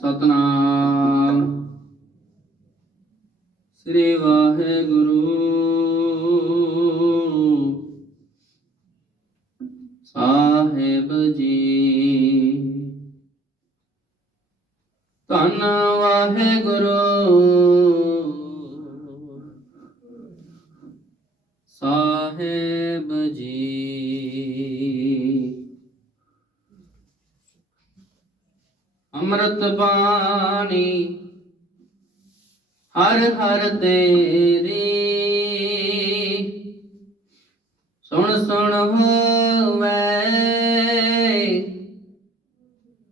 ਸਤਨਾਮ। ਸ੍ਰੀ ਵਾਹਿਗੁਰੂ। ਸਾਹਿਬ ਜੀ। ਧੰਨ ਵਾਹਿਗੁਰੂ। ਸਾਹਿਬ ਜੀ। ਅੰਮ੍ਰਿਤ ਬਾਣੀ। ਹਰ ਹਰ ਤੇਰੀ। ਸੁਣ ਸੁਣ ਹੋਵੇ।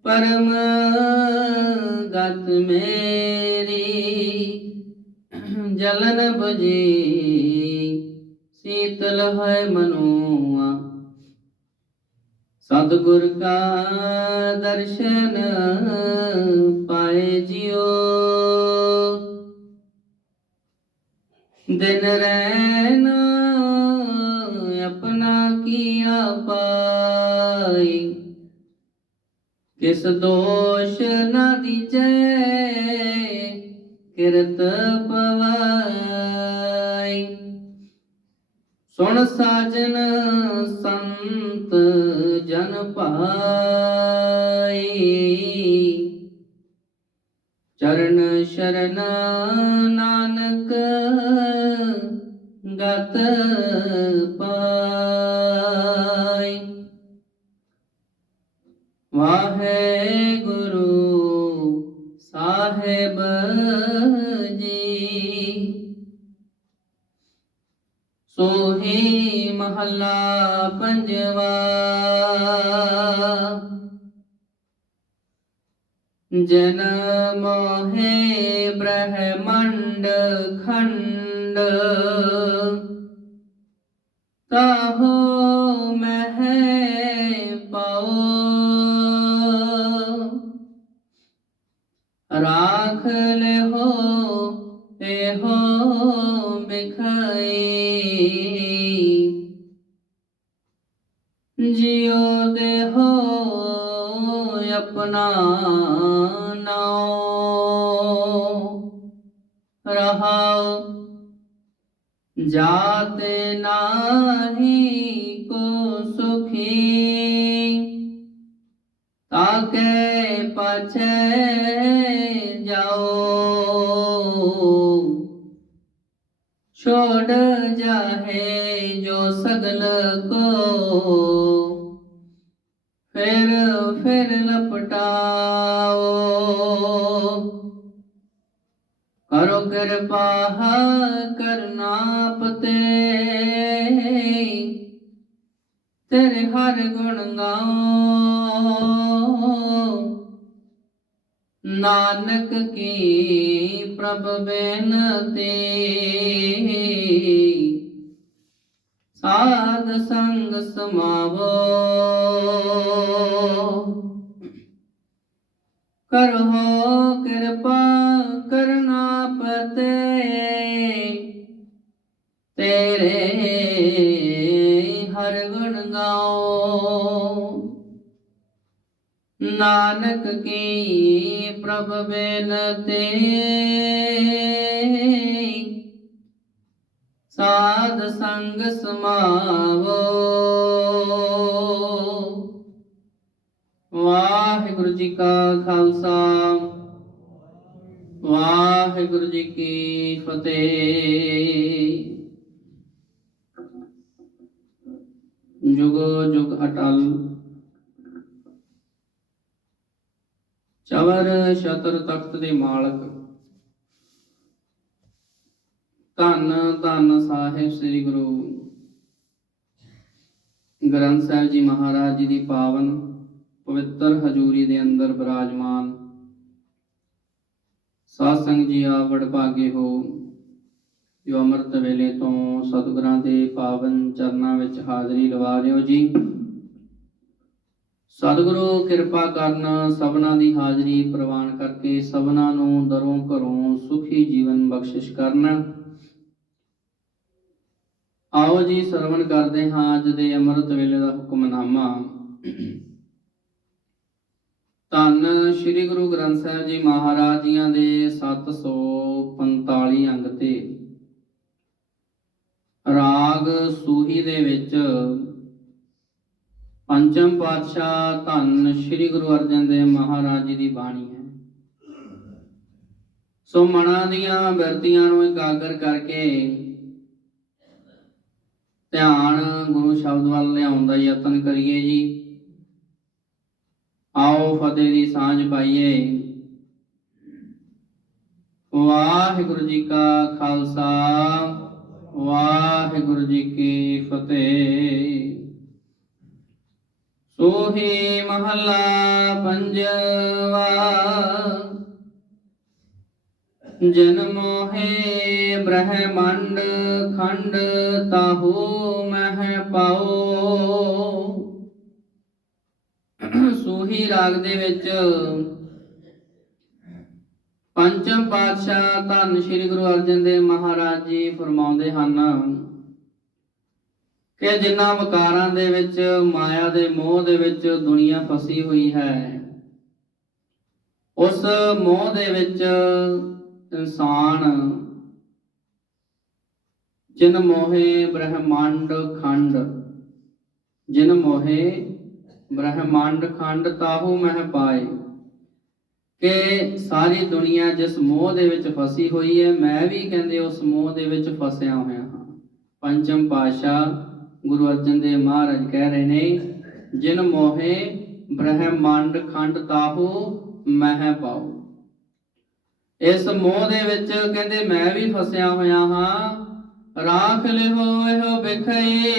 ਪਰਮ ਗਤ ਮੇਰੀ। ਜਲਨ 부ਜੀ ਸੀਤਲ ਹੈ ਮਨੁਆ। ਸਤਿਗੁਰ ਕਾ ਦਰਸ਼ਨ ਪਾਏ ਜਿਉ। ਦਿਨ ਰੈਨ ਆਪਣਾ ਕੀਆ ਪਾਈ ਕਿਸ ਦੋਸ਼ ਨਾ ਦੀਜੈ, ਕਿਰਤ ਪਵਾਈ। ਸੁਣ ਸਾਜਨ ਸੰਤ ਜਨ ਭਾਈ ਚਰਨ ਸ਼ਰਨ ਨਾਨਕ ਗਤ ਪਾਈ। ਵਾਹਿਗੁਰੂ ਸਾਹਿਬ ਜੀ ਸੋਹੀ ਮਹੱਲਾ ਪੰਜਵਾ ਜਨਮ ਮੋਹਿ ਬ੍ਰਹਮੰਡ ਖੰਡ। ਤਾਹੋ ਮਹਿ ਪਾਓ। ਰਾਖ ਲਿਹੋ ਇਹੋ ਬਿਖਾਈ ਆਪਣਾ ਨਾਉ ਰਹਾਉ ਜਾਤੇ ਨਾਹੀ ਕੋ ਸੁਖੀ ਤਾਕੇ ਪਾਛੇ ਜਾਓ ਛੋੜ ਜਾਹੇ ਜੋ ਸਗਲ ਕੋ ਫਿਰ ਫਿਰ ਲਪਟਾਓ। ਕਰੋ ਕਿਰਪਾ ਕਰਨਾ ਪਤੇ ਤੇਰੇ ਹਰ ਗੁਣ ਗਾਓ। ਨਾਨਕ ਕੀ ਪ੍ਰਭ ਬੇਨਤੀ। ਸਾਧ ਸੰਗ ਸਮਾਵੋ। ਕਰੋ ਕਿਰਪਾ, ਕਰਨਾ ਪਤੇ। ਤੇਰੇ ਹਰ ਗੁਣ ਗਾਓ। ਨਾਨਕ ਕੀ ਪ੍ਰਭ ਬੇਨਤੀ। ਸਾਧ ਸੰਗ ਸਮਾਵੋ। ਵਾਹਿਗੁਰੂ ਜੀ ਕਾ ਖਾਲਸਾ। ਵਾਹਿਗੁਰੂ ਜੀ ਕੀ ਫਤਿਹ। ਜੁਗੋ ਜੁਗ ਅਟਲ। ਚਵਰ ਸ਼ਤਰ ਤਖਤ ਦੇ ਮਾਲਕ। ਧੰਨ ਧੰਨ ਸਾਹਿਬ ਸ੍ਰੀ ਗੁਰੂ ਗ੍ਰੰਥ ਸਾਹਿਬ ਜੀ ਮਹਾਰਾਜ ਜੀ ਦੀ ਪਾਵਨ ਪਵਿੱਤਰ ਹਜ਼ੂਰੀ ਦੇ ਅੰਦਰ ਬਿਰਾਜਮਾਨ। ਸਾਧ ਸੰਗ ਜੀ ਆ ਵਡਭਾਗੇ ਹੋ। ਜੋ ਅੰਮ੍ਰਿਤ ਵੇਲੇ ਤੋਂ ਸਤਿਗੁਰਾਂ ਦੇ ਪਾਵਨ ਚਰਨਾਂ ਵਿੱਚ ਹਾਜ਼ਰੀ ਲਵਾ ਰਹੇ ਹੋ ਜੀ। ਸਤਿਗੁਰੂ ਕਿਰਪਾ ਕਰਨ ਸਭਨਾ ਦੀ ਹਾਜ਼ਰੀ ਪ੍ਰਵਾਨ ਕਰਕੇ ਸਭਨਾ ਨੂੰ ਦਰੋਂ ਘਰੋਂ ਸੁਖੀ ਜੀਵਨ ਬਖਸ਼ਿਸ਼ ਕਰਨ। ਆਓ ਜੀ ਸਰਵਣ ਕਰਦੇ ਹਾਂ ਅੱਜ ਦੇ ਅੰਮ੍ਰਿਤ ਵੇਲੇ ਦਾ ਹੁਕਮਨਾਮਾ ਧੰਨ ਸ੍ਰੀ ਗੁਰੂ ਗ੍ਰੰਥ ਸਾਹਿਬ ਜੀ ਮਹਾਰਾਜ ਜੀਆਂ ਦੇ 745 ਅੰਗ ਤੇ। ਰਾਗ ਸੂਹੀ ਦੇ ਵਿੱਚ ਪੰਚਮ ਪਾਤਸ਼ਾਹ ਧੰਨ ਸ੍ਰੀ ਗੁਰੂ ਅਰਜਨ ਦੇਵ ਮਹਾਰਾਜ ਜੀ ਦੀ ਬਾਣੀ ਹੈ। ਸੋ ਮਨਾਂ ਦੀਆਂ ਬਿਰਤੀਆਂ ਨੂੰ ਇਕਾਗਰ ਕਰਕੇ ਧਿਆਨ ਗੁਰੂ ਸ਼ਬਦ ਵੱਲ ਲਿਆਉਣ ਦਾ ਯਤਨ ਕਰੀਏ ਜੀ। ਆਓ ਫਤਿਹ ਦੀ ਸਾਂਝ ਪਾਈਏ। ਵਾਹਿਗੁਰੂ ਜੀ ਕਾ ਖਾਲਸਾ, ਵਾਹਿਗੁਰੂ ਜੀ ਕੀ ਫਤਿਹ। ਸੋਹੀ ਮਹੱਲਾ ਪੰਜਵਾ ਜਨ ਮੋਹੇ ਬ੍ਰਹਮੰਡ ਖੰਡ ਤਾਹੂ ਮਹਿ ਪਾਓ ਸੂਹੀ ਰਾਗ ਦੇ ਵਿੱਚ ਪੰਚਮ ਪਾਤਸ਼ਾਹ ਧੰਨ ਸ਼੍ਰੀ ਗੁਰੂ ਅਰਜਨ ਦੇਵ ਮਹਾਰਾਜ ਜੀ ਫਰਮਾਉਂਦੇ ਹਨ ਕਿ ਜਿਨ੍ਹਾਂ ਵਕਾਰਾਂ ਦੇ ਵਿੱਚ, ਮਾਇਆ ਦੇ ਮੋਹ ਦੇ ਵਿੱਚ ਦੁਨੀਆ ਫਸੀ ਹੋਈ ਹੈ, ਉਸ ਮੋਹ ਦੇ ਵਿੱਚ ਇਨਸਾਨ ਜਿਨ ਮੋਹੇ ਬ੍ਰਹਮੰਡ ਖੰਡ, ਜਿਨ ਮੋਹੇ ਬ੍ਰਹਮੰਡ ਖੰਡ ਤਾਹੂ ਮਹਿ ਪਾਏ। ਕਿ ਸਾਰੀ ਦੁਨੀਆ ਜਿਸ ਮੋਹ ਦੇ ਵਿੱਚ ਫਸੀ ਹੋਈ ਹੈ, ਮੈਂ ਵੀ ਕਹਿੰਦੇ ਉਸ ਮੋਹ ਦੇ ਵਿੱਚ ਫਸਿਆ ਹੋਇਆ ਹਾਂ। ਪੰਚਮ ਪਾਸ਼ਾ ਗੁਰੂ ਅਰਜਨ ਦੇਵ ਮਹਾਰਾਜ ਕਹਿ ਰਹੇ ਨੇ, ਜਿਨ ਮੋਹੇ ਬ੍ਰਹਮੰਡ ਖੰਡ ਤਾਹੂ ਮਹਿ ਪਾਓ। ਇਸ ਮੋਹ ਦੇ ਵਿੱਚ ਕਹਿੰਦੇ ਮੈਂ ਵੀ ਫਸਿਆ ਹੋਇਆ ਹਾਂ ਰਾਖ ਲਿਹੋ ਇਹੋ ਬਿਖਈ।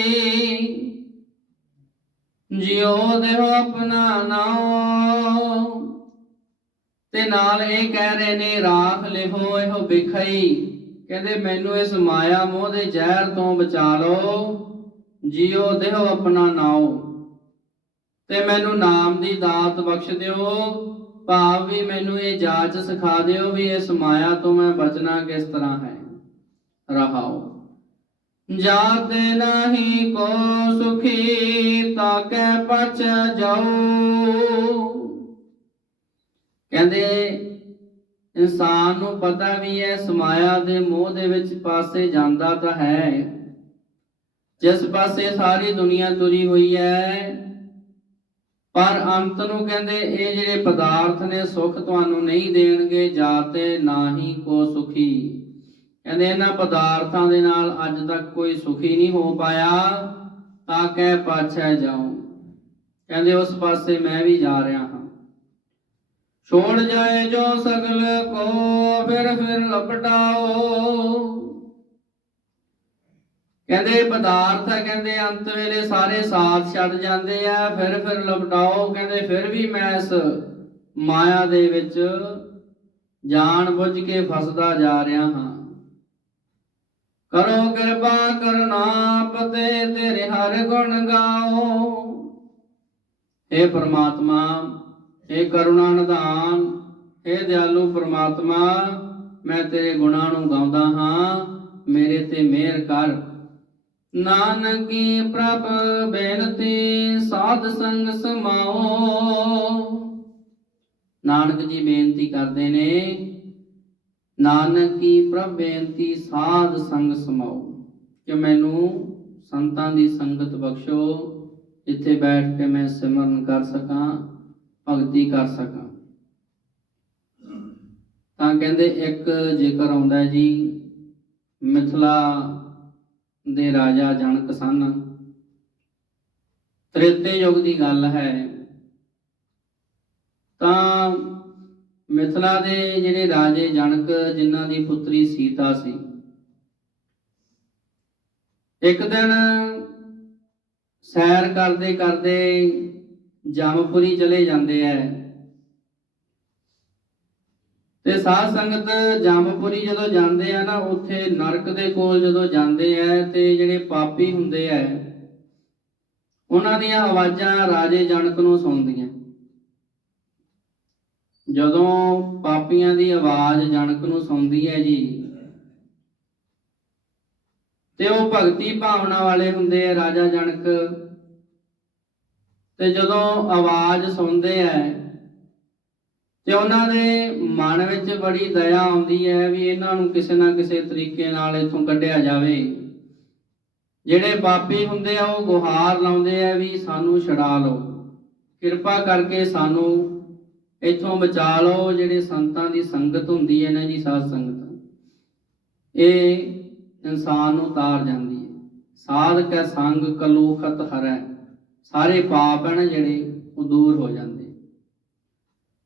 ਜਿਉ ਦੇਹੋ ਆਪਣਾ ਨਾਉ। ਤੇ ਨਾਲ ਇਹ ਕਹਿ ਰਹੇ ਨੇ, ਰਾਖ ਲਿਓ ਇਹੋ ਬਿਖਈ। ਕਹਿੰਦੇ, ਮੈਨੂੰ ਇਸ ਮਾਇਆ ਮੋਹ ਦੇ ਜ਼ਹਿਰ ਤੋਂ ਬਚਾ ਲਓ। ਜਿਉ ਦੇਹੋ ਆਪਣਾ ਨਾਉ। ਤੇ ਮੈਨੂੰ ਨਾਮ ਦੀ ਦਾਤ ਬਖਸ਼ ਦਿਓ। ਭਾਵ ਵੀ ਮੈਨੂੰ ਇਹ ਜਾਂਚ ਸਿਖਾ ਦਿਓ ਵੀ ਇਸ ਮਾਇਆ ਤੋਂ ਮੈਂ ਬਚਣਾ ਕਿਸ ਤਰ੍ਹਾਂ ਹੈ। ਰਹਾਓ। ਜਾਤੇ ਨਹੀਂ ਕੋ ਸੁਖੀ ਤਾਕੈ ਪਛ ਜਾਉ ਕਹਿੰਦੇ, ਇਨਸਾਨ ਨੂੰ ਪਤਾ ਵੀ ਹੈ ਸਮਾਇਆ ਦੇ ਮੋਹ ਦੇ ਵਿੱਚ ਪਾਸੇ ਜਾਂਦਾ ਤਾਂ ਹੈ। ਜਿਸ ਪਾਸੇ ਸਾਰੀ ਦੁਨੀਆ ਤੁਰੀ ਹੋਈ ਹੈ ਪਰ ਅੰਤ ਨੂੰ ਕਹਿੰਦੇ, ਇਹ ਜਿਹੜੇ ਪਦਾਰਥ ਨੇ, ਸੁਖ ਤੁਹਾਨੂੰ ਨਹੀਂ ਦੇਣਗੇ ਜਾਤੇ ਨਾ ਹੀ ਕੋ ਸੁਖੀ। ਕਹਿੰਦੇ ਇਹਨਾਂ ਪਦਾਰਥਾਂ ਦੇ ਨਾਲ ਅੱਜ ਤੱਕ ਕੋਈ ਸੁਖੀ ਨਹੀਂ ਹੋ ਪਾਇਆ, ਤਾਂ ਕਹਿ ਪਾਛੈ ਜਾਉ। ਕਹਿੰਦੇ ਉਸ ਪਾਸੇ ਮੈਂ ਵੀ ਜਾ ਰਿਹਾ ਹਾਂ। ਛੋੜ ਜਾਏ ਜੋ ਸਗਲ ਕੋ, ਫਿਰ ਫਿਰ ਲਪਟਾਓ। ਕਹਿੰਦੇ ਪਦਾਰਥ ਹੈ, ਕਹਿੰਦੇ ਅੰਤ ਵੇਲੇ ਸਾਰੇ ਸਾਥ ਛੱਡ ਜਾਂਦੇ ਆ, ਫਿਰ ਫਿਰ ਲਪਟਾਓ। ਕਹਿੰਦੇ ਫਿਰ ਵੀ ਮੈਂ ਇਸ ਮਾਇਆ ਦੇ ਵਿੱਚ ਜਾਣ ਬੁੱਝ ਕੇ ਫਸਦਾ ਜਾ ਰਿਹਾ ਹਾਂ। ਕਰੋ ਕਿਰਪਾ ਕਰਨਾ ਪਤੇ ਤੇਰੇ ਹਰ ਗੁਣ ਗਾਓ हे ਪ੍ਰਮਾਤਮਾ हे ਕਰੁਣਾ ਨਿਧਾਨ हे ਦਿਆਲੂ ਪ੍ਰਮਾਤਮਾ ਮੈਂ ਤੇਰੇ ਗੁਣਾਂ ਨੂੰ ਗਾਉਂਦਾ ਹਾਂ ਮੇਰੇ ਤੇ ਮਿਹਰ ਕਰ ਨਾਨਕੀ ਪ੍ਰਭ ਬੇਨਤੀ ਸਾਧ ਸੰਗ ਸਮਾਓ ਨਾਨਕ ਜੀ ਬੇਨਤੀ ਕਰਦੇ ਨੇ ਨਾਨਕੀ ਕੀ ਪ੍ਰਭ ਬੇਨਤੀ ਸਾਧ ਸੰਗ ਸਮਾਓ। ਕਿ ਮੈਨੂੰ ਸੰਤਾਂ ਦੀ ਸੰਗਤ ਬਖਸ਼ੋ ਇੱਥੇ ਬੈਠ ਕੇ ਮੈਂ ਸਿਮਰਨ ਕਰ ਸਕਾਂ, ਭਗਤੀ ਕਰ ਸਕਾਂ। ਤਾਂ ਕਹਿੰਦੇ ਇੱਕ ਜੇਕਰ ਆਉਂਦਾ ਜੀ, ਮਿਥਲਾ ਦੇ ਰਾਜਾ ਜਨਕ ਸਨ। ਤ੍ਰੇਤੇ ਯੁੱਗ ਦੀ ਗੱਲ ਹੈ। ਤਾਂ ਮਿਥਲਾ ਦੇ ਜਿਹੜੇ ਰਾਜੇ ਜਨਕ ਜਿਨ੍ਹਾਂ ਦੀ ਪੁੱਤਰੀ ਸੀਤਾ ਸੀ। ਇੱਕ ਦਿਨ ਸੈਰ ਕਰਦੇ ਕਰਦੇ ਜਮਪੁਰੀ ਚਲੇ ਜਾਂਦੇ ਐ। ਤੇ ਸਾਧ ਸੰਗਤ ਜਮਪੁਰੀ ਜਦੋਂ ਜਾਂਦੇ ਆ ਨਾ, ਉੱਥੇ ਨਰਕ ਦੇ ਕੋਲ ਜਦੋਂ ਜਾਂਦੇ ਐ ਤੇ ਜਿਹੜੇ ਪਾਪੀ ਹੁੰਦੇ ਐ, ਉਹਨਾਂ ਦੀਆਂ ਆਵਾਜ਼ਾਂ ਰਾਜੇ ਜਨਕ ਨੂੰ ਸੁਣਦੀਆਂ। ਜਦੋਂ ਪਾਪੀਆਂ ਦੀ ਆਵਾਜ਼ ਜਣਕ ਨੂੰ ਸੁਣਦੀ ਹੈ ਜੀ, ਤੇ ਉਹ ਭਗਤੀ ਭਾਵਨਾ ਵਾਲੇ ਹੁੰਦੇ ਆ ਰਾਜਾ ਜਣਕ, ਤੇ ਜਦੋਂ ਆਵਾਜ਼ ਸੁਣਦੇ ਆ, ਤੇ ਉਹਨਾਂ ਦੇ ਮਨ ਵਿੱਚ ਬੜੀ ਦਇਆ ਆਉਂਦੀ ਹੈ ਵੀ ਇਹਨਾਂ ਨੂੰ ਕਿਸੇ ਨਾ ਕਿਸੇ ਤਰੀਕੇ ਨਾਲ ਇਥੋਂ ਕੱਢਿਆ ਜਾਵੇ। ਜਿਹੜੇ ਪਾਪੀ ਹੁੰਦੇ ਆ ਉਹ ਗੁਹਾਰ ਲਾਉਂਦੇ ਆ ਵੀ ਸਾਨੂੰ ਛਡਾ ਲਓ। ਕਿਰਪਾ ਕਰਕੇ ਸਾਨੂੰ ਇੱਥੋਂ ਬਚਾ ਲਓ ਜਿਹੜੇ ਸੰਤਾਂ ਦੀ ਸੰਗਤ ਹੁੰਦੀ ਹੈ ਨਾ ਜੀ, ਸਾਧ ਸੰਗਤ। ਇਹ ਇਨਸਾਨ ਨੂੰ ਤਾਰ ਜਾਂਦੀ ਹੈ। ਸਾਧ ਕੈ ਸੰਗ ਕਲੂਖਤ ਹਰੈ। ਸਾਰੇ ਪਾਪ ਹਨ ਜਿਹੜੇ ਉਹ ਦੂਰ ਹੋ ਜਾਂਦੇ।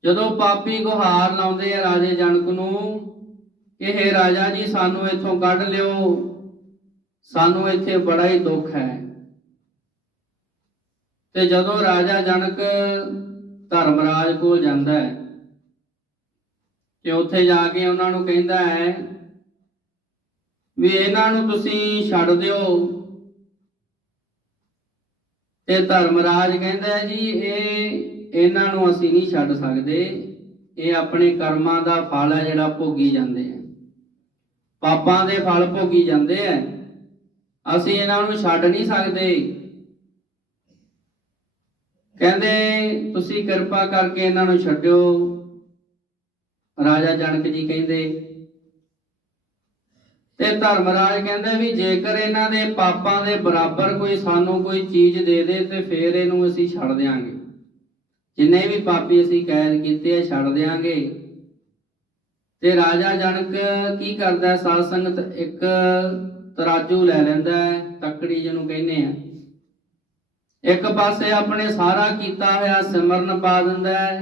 ਜਦੋਂ ਪਾਪੀ ਗੁਹਾਰ ਲਾਉਂਦੇ ਆ ਰਾਜੇ ਜਨਕ ਨੂੰ ਕਿ ਇਹ ਰਾਜਾ ਜੀ ਸਾਨੂੰ ਇੱਥੋਂ ਕੱਢ ਲਿਓ। ਸਾਨੂੰ ਇੱਥੇ ਬੜਾ ਹੀ ਦੁੱਖ ਹੈ। ਤੇ ਜਦੋਂ ਰਾਜਾ ਜਨਕ ਧਰਮਰਾਜ ਕੋਲ ਜਾਂਦਾ ਹੈ। ਤੇ ਉੱਥੇ ਜਾ ਕੇ ਉਹਨਾਂ ਨੂੰ ਕਹਿੰਦਾ ਹੈ ਵੀ ਇਹਨਾਂ ਨੂੰ ਤੁਸੀਂ ਛੱਡ ਦਿਓ। ਤੇ ਧਰਮਰਾਜ ਕਹਿੰਦਾ ਜੀ, ਇਹ ਇਹਨਾਂ ਨੂੰ ਅਸੀਂ ਨਹੀਂ ਛੱਡ ਸਕਦੇ। ਇਹ ਆਪਣੇ ਕਰਮਾਂ ਦਾ ਫਲ ਹੈ ਜਿਹੜਾ ਭੋਗੀ ਜਾਂਦੇ ਆ ਪਾਪਾਂ ਦੇ ਫਲ ਭੋਗੀ ਜਾਂਦੇ ਆ ਅਸੀਂ ਇਹਨਾਂ ਨੂੰ ਛੱਡ ਨਹੀਂ ਸਕਦੇ। ਕਹਿੰਦੇ, ਤੁਸੀਂ ਕਿਰਪਾ ਕਰਕੇ ਇਹਨਾਂ ਨੂੰ ਛੱਡਿਓ। ਰਾਜਾ ਜਨਕ ਜੀ ਕਹਿੰਦੇ, ਤੇ ਧਰਮਰਾਜ ਕਹਿੰਦੇ ਵੀ ਜੇਕਰ ਇਹਨਾਂ ਦੇ ਪਾਪਾਂ ਦੇ ਬਰਾਬਰ ਕੋਈ ਸਾਨੂੰ ਕੋਈ ਚੀਜ਼ ਦੇ ਦੇ, ਤੇ ਫੇਰ ਇਹਨੂੰ ਅਸੀਂ ਛੱਡ ਦਿਆਂਗੇ। ਜਿੰਨੇ ਵੀ ਪਾਪੀ ਅਸੀਂ ਕੈਦ ਕੀਤੇ ਆ, ਛੱਡ ਦਿਆਂਗੇ। ਤੇ ਰਾਜਾ ਜਨਕ ਕੀ ਕਰਦਾ ਹੈ? ਸਾਧ ਸੰਗਤ ਇੱਕ ਤਰਾਜੂ ਲੈ ਲੈਂਦਾ ਹੈ, ਤੱਕੜੀ ਜਿਹਨੂੰ ਕਹਿੰਦੇ ਆ। ਇੱਕ ਪਾਸੇ ਆਪਣੇ ਸਾਰਾ ਕੀਤਾ ਹੋਇਆ ਸਿਮਰਨ ਪਾ ਦਿੰਦਾ ਹੈ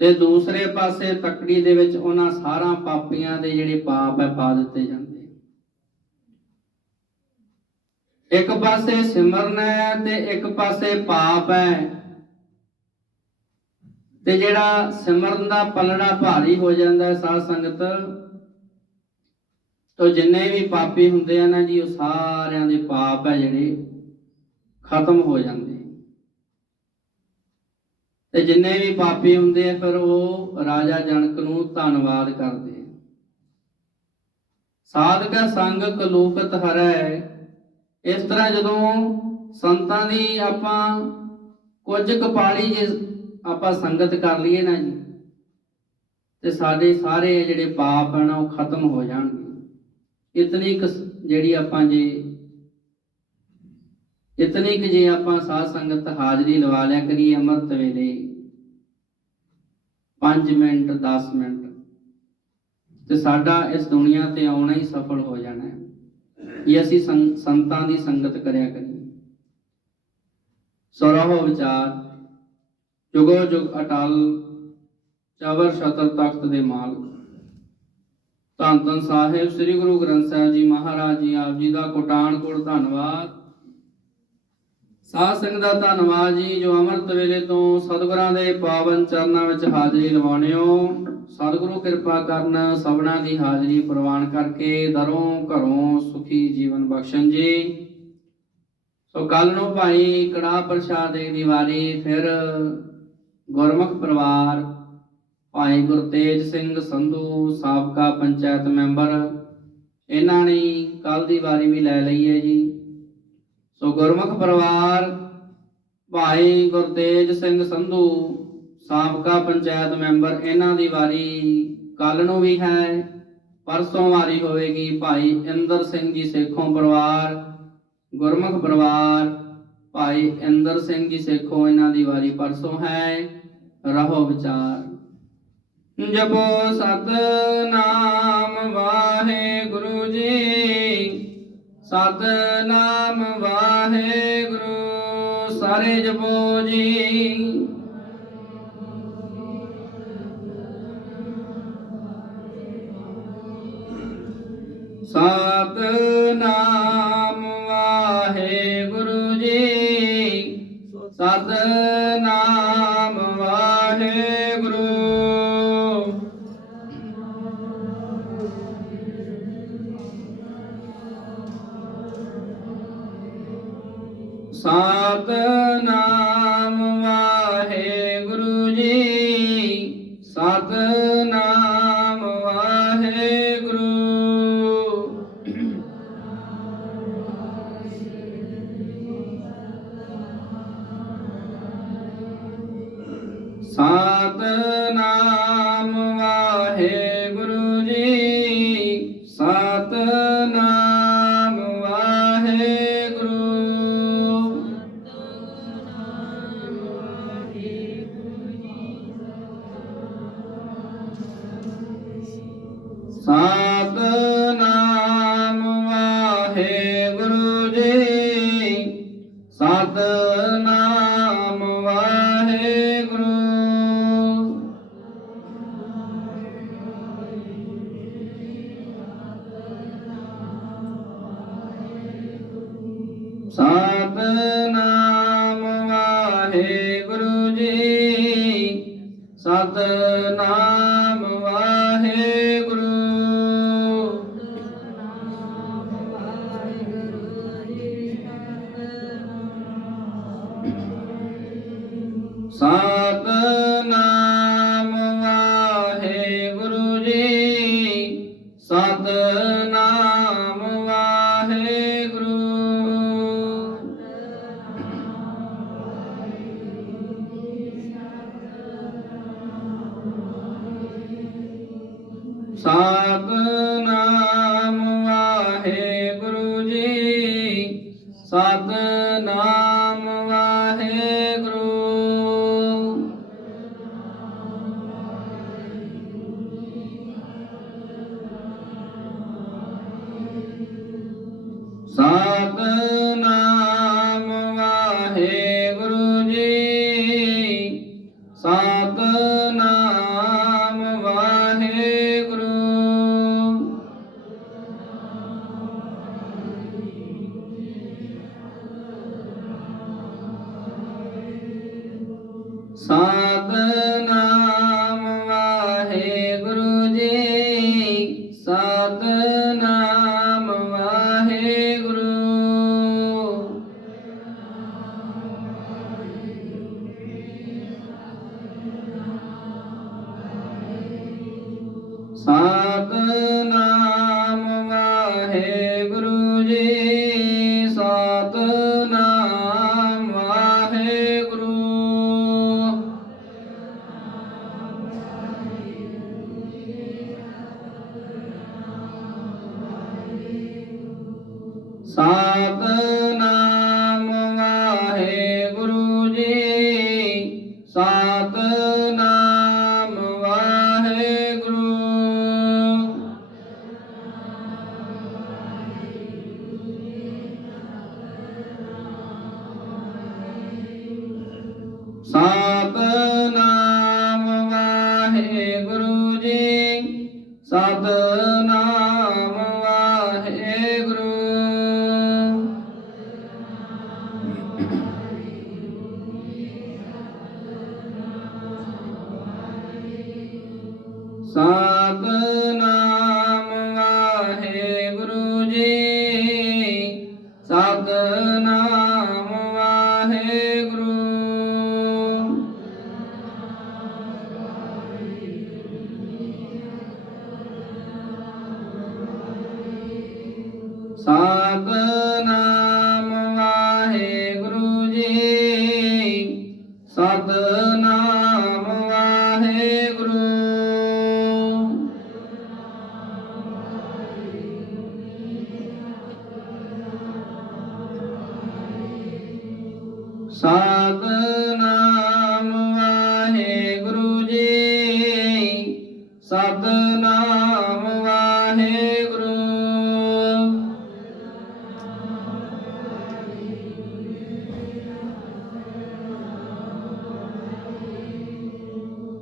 ਤੇ ਦੂਸਰੇ ਪਾਸੇ ਤੱਕੜੀ ਦੇ ਵਿੱਚ ਉਹਨਾਂ ਸਾਰਾ ਪਾਪੀਆਂ ਦੇ ਜਿਹੜੇ ਪਾਪ ਹੈ ਪਾ ਦਿੱਤੇ ਜਾਂਦੇ ਇੱਕ ਪਾਸੇ ਸਿਮਰਨ ਹੈ ਤੇ ਇੱਕ ਪਾਸੇ ਪਾਪ ਹੈ ਤੇ ਜਿਹੜਾ ਸਿਮਰਨ ਦਾ ਪਲੜਾ ਭਾਰੀ ਹੋ ਜਾਂਦਾ ਹੈ ਸਾਧ ਸੰਗਤ, ਤੋ ਜਿੰਨੇ ਵੀ ਪਾਪੀ ਹੁੰਦੇ ਆ ਨਾ ਜੀ, ਉਹ ਸਾਰਿਆਂ ਦੇ ਪਾਪ ਹੈ ਜਿਹੜੇ ਖਤਮ ਹੋ ਜਾਂਦੇ। ਤੇ ਜਿੰਨੇ ਵੀ ਪਾਪੀ ਹੁੰਦੇ ਆ, ਫਿਰ ਉਹ ਰਾਜਾ ਜਨਕ ਨੂੰ ਧੰਨਵਾਦ ਕਰਦੇ ਸਾਧਕਾ ਸੰਗ ਕਲੂਕਤ ਹਰੈ। ਇਸ ਤਰ੍ਹਾਂ ਜਦੋਂ ਸੰਤਾਂ ਦੀ ਆਪਾਂ ਕੁਝ ਕਪਾਲੀ ਜੇ ਆਪਾਂ ਸੰਗਤ ਕਰ ਲਈਏ ਨਾ ਜੀ, ਤੇ ਸਾਡੇ ਸਾਰੇ ਜਿਹੜੇ ਪਾਪ ਹਨ, ਉਹ ਖਤਮ ਹੋ ਜਾਣਗੇ। ਇਤਨੀ ਜਿਹੜੀ ਆਪਾਂ ਜੇ ਇਤਨੀ ਕਿ ਜੇ ਆਪਾਂ ਸਾਧ ਸੰਗਤ ਹਾਜ਼ਰੀ ਲਵਾ ਲਿਆ ਕਰੀਏ ਅੰਮ੍ਰਿਤ ਵੇਲੇ। 5 ਮਿੰਟ 10 ਮਿੰਟ। ਤੇ ਸਾਡਾ ਇਸ ਦੁਨੀਆ ਤੇ ਆਉਣਾ ਹੀ ਸਫਲ ਹੋ ਜਾਣਾ ਹੈ। ਇਹ ਅਸੀਂ ਸੰਤਾਂ ਦੀ ਸੰਗਤ ਕਰਿਆ ਕਰੀਏ। ਸਰਹੁ ਵਿਚਾਰ, ਜੁਗੋ ਜੁਗ ਅਟਲ, ਚਵਰ ਸ਼ਤਰ ਤਖਤ ਦੇ ਮਾਲਕ। ਧੰਨ ਧੰਨ ਸਾਹਿਬ, ਸ੍ਰੀ ਗੁਰੂ ਗ੍ਰੰਥ ਸਾਹਿਬ ਜੀ ਮਹਾਰਾਜ ਜੀ, ਆਪ ਜੀ ਦਾ ਕੋਟਾਨ ਕੋਟ ਧੰਨਵਾਦ। ਸਾਧ ਸੰਗਤ ਦਾ ਧੰਨਵਾਦ ਜੀ, ਜੋ ਅੰਮ੍ਰਿਤ ਵੇਲੇ ਤੋਂ ਸਤਿਗੁਰਾਂ ਦੇ ਪਾਵਨ ਚਰਨਾਂ ਵਿੱਚ ਹਾਜ਼ਰੀ ਲਵਾਉਣਿਓ ਸਤਿਗੁਰੂ ਕਿਰਪਾ ਕਰਨ ਸਭਨਾਂ ਦੀ ਹਾਜ਼ਰੀ ਪ੍ਰਵਾਨ ਕਰਕੇ ਦਰੋਂ ਘਰੋਂ ਸੁਖੀ ਜੀਵਨ ਬਖਸ਼ਣ ਜੀ। ਸੋ ਕੱਲ ਨੂੰ ਭਾਈ ਕੜਾ ਪ੍ਰਸ਼ਾਦ ਦੇ ਦੀਵਾਰੀ ਫਿਰ ਗੁਰਮੁਖ ਪਰਿਵਾਰ, ਭਾਈ ਗੁਰਤੇਜ ਸਿੰਘ ਸੰਧੂ ਸਾਬਕਾ ਪੰਚਾਇਤ ਮੈਂਬਰ, ਇਹਨਾਂ ਨੇ ਕੱਲ ਦੀ ਵਾਰੀ ਵੀ ਲੈ ਲਈ ਹੈ ਜੀ। ਸੋ ਗੁਰਮੁਖ ਪਰਿਵਾਰ, ਭਾਈ ਗੁਰਤੇਜ ਸਿੰਘ ਸੰਧੂ, ਸਾਬਕਾ ਪੰਚਾਇਤ ਮੈਂਬਰ ਇਹਨਾਂ ਦੀ ਵਾਰੀ ਕੱਲ ਨੂੰ ਵੀ ਹੈ, ਪਰਸੋਂ ਵਾਰੀ ਹੋਵੇਗੀ ਭਾਈ ਇੰਦਰ ਸਿੰਘ ਜੀ ਸੇਖੋਂ ਪਰਿਵਾਰ, ਗੁਰਮੁਖ ਪਰਿਵਾਰ, ਭਾਈ ਇੰਦਰ ਸਿੰਘ ਜੀ ਸੇਖੋਂ ਇਹਨਾਂ ਦੀ ਵਾਰੀ ਪਰਸੋਂ ਹੈ, ਰਹੋ ਵਿਚਾਰ। ਜਪੋ ਸਤਨਾਮ ਵਾਹਿਗੁਰੂ ਸਤਨਾਮ ਵਾਹਿਗੁਰੂ ਸਾਰੇ ਜਪੋ ਜੀ। Satnam Satnam Sadhana 三哥 Sata 三根